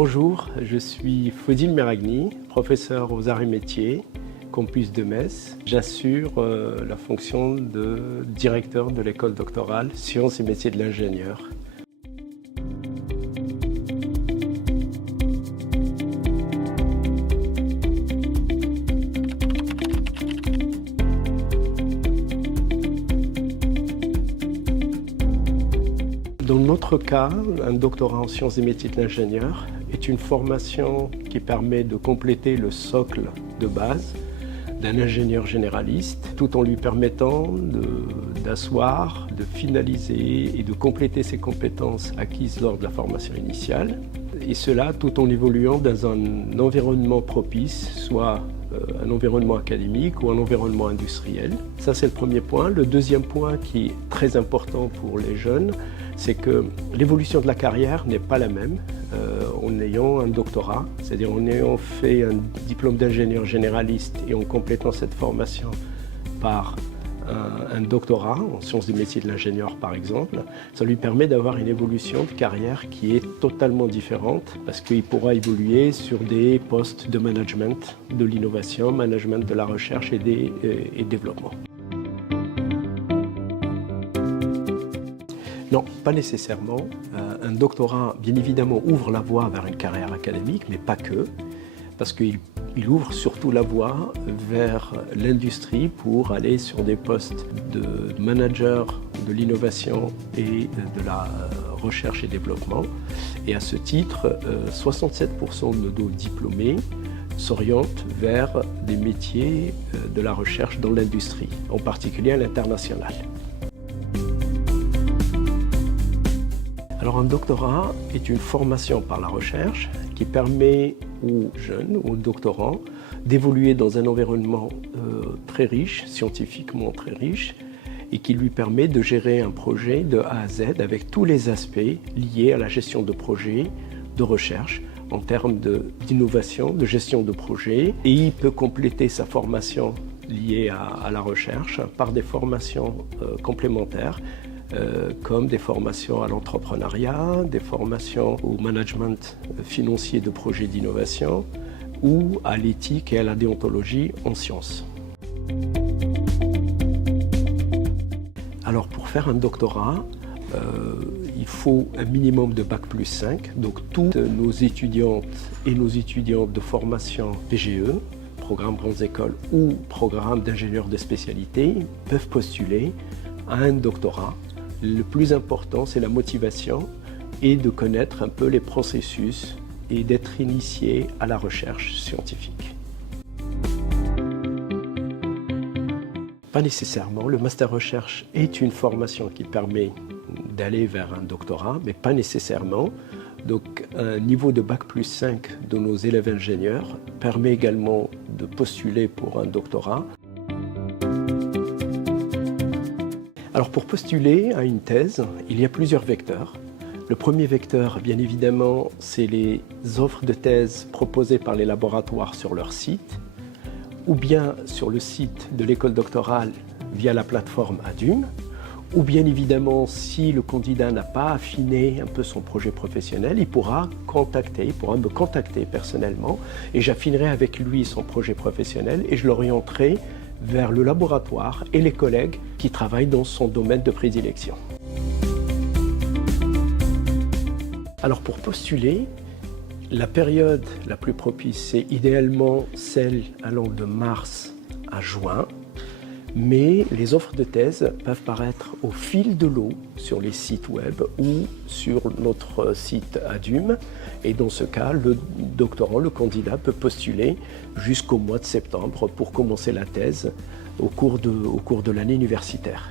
Bonjour, je suis Faudil Meragni, professeur aux arts et métiers, campus de Metz. J'assure la fonction de directeur de l'école doctorale Sciences et métiers de l'ingénieur. Dans notre cas, un doctorat en sciences et métiers de l'ingénieur est une formation qui permet de compléter le socle de base d'un ingénieur généraliste, tout en lui permettant d'asseoir, de finaliser et de compléter ses compétences acquises lors de la formation initiale, et cela tout en évoluant dans un environnement propice, soit un environnement académique ou un environnement industriel. Ça, c'est le premier point. Le deuxième point qui est très important pour les jeunes, c'est que l'évolution de la carrière n'est pas la même en ayant un doctorat, c'est-à-dire en ayant fait un diplôme d'ingénieur généraliste et en complétant cette formation par un doctorat en sciences des métiers de l'ingénieur par exemple. Ça lui permet d'avoir une évolution de carrière qui est totalement différente parce qu'il pourra évoluer sur des postes de management de l'innovation, management de la recherche et développement. Non, pas nécessairement. Un doctorat, bien évidemment, ouvre la voie vers une carrière académique, mais pas que, parce qu'il ouvre surtout la voie vers l'industrie pour aller sur des postes de manager de l'innovation et de la recherche et développement. Et à ce titre, 67% de nos diplômés s'orientent vers des métiers de la recherche dans l'industrie, en particulier à l'international. Alors un doctorat est une formation par la recherche qui permet aux jeunes, aux doctorants, d'évoluer dans un environnement très riche, scientifiquement très riche, et qui lui permet de gérer un projet de A à Z avec tous les aspects liés à la gestion de projet, de recherche, en termes d'innovation, de gestion de projet. Et il peut compléter sa formation liée à la recherche par des formations complémentaires, comme des formations à l'entrepreneuriat, des formations au management financier de projets d'innovation ou à l'éthique et à la déontologie en sciences. Alors pour faire un doctorat, il faut un minimum de Bac+5, donc toutes nos étudiantes et nos étudiants de formation PGE, programme grandes écoles ou programme d'ingénieurs de spécialité, peuvent postuler à un doctorat. Le plus important, c'est la motivation et de connaître un peu les processus et d'être initié à la recherche scientifique. Pas nécessairement. Le master recherche est une formation qui permet d'aller vers un doctorat, mais pas nécessairement. Donc un niveau de Bac+5 de nos élèves ingénieurs permet également de postuler pour un doctorat. Alors pour postuler à une thèse, il y a plusieurs vecteurs. Le premier vecteur, bien évidemment, c'est les offres de thèse proposées par les laboratoires sur leur site, ou bien sur le site de l'école doctorale via la plateforme ADUM, ou bien évidemment, si le candidat n'a pas affiné un peu son projet professionnel, il pourra me contacter personnellement et j'affinerai avec lui son projet professionnel et je l'orienterai vers le laboratoire et les collègues qui travaillent dans son domaine de prédilection. Alors pour postuler, la période la plus propice, c'est idéalement celle allant de mars à juin, mais les offres de thèse peuvent paraître au fil de l'eau sur les sites web ou sur notre site ADUM. Et dans ce cas, le doctorant, le candidat peut postuler jusqu'au mois de septembre pour commencer la thèse au cours de l'année universitaire.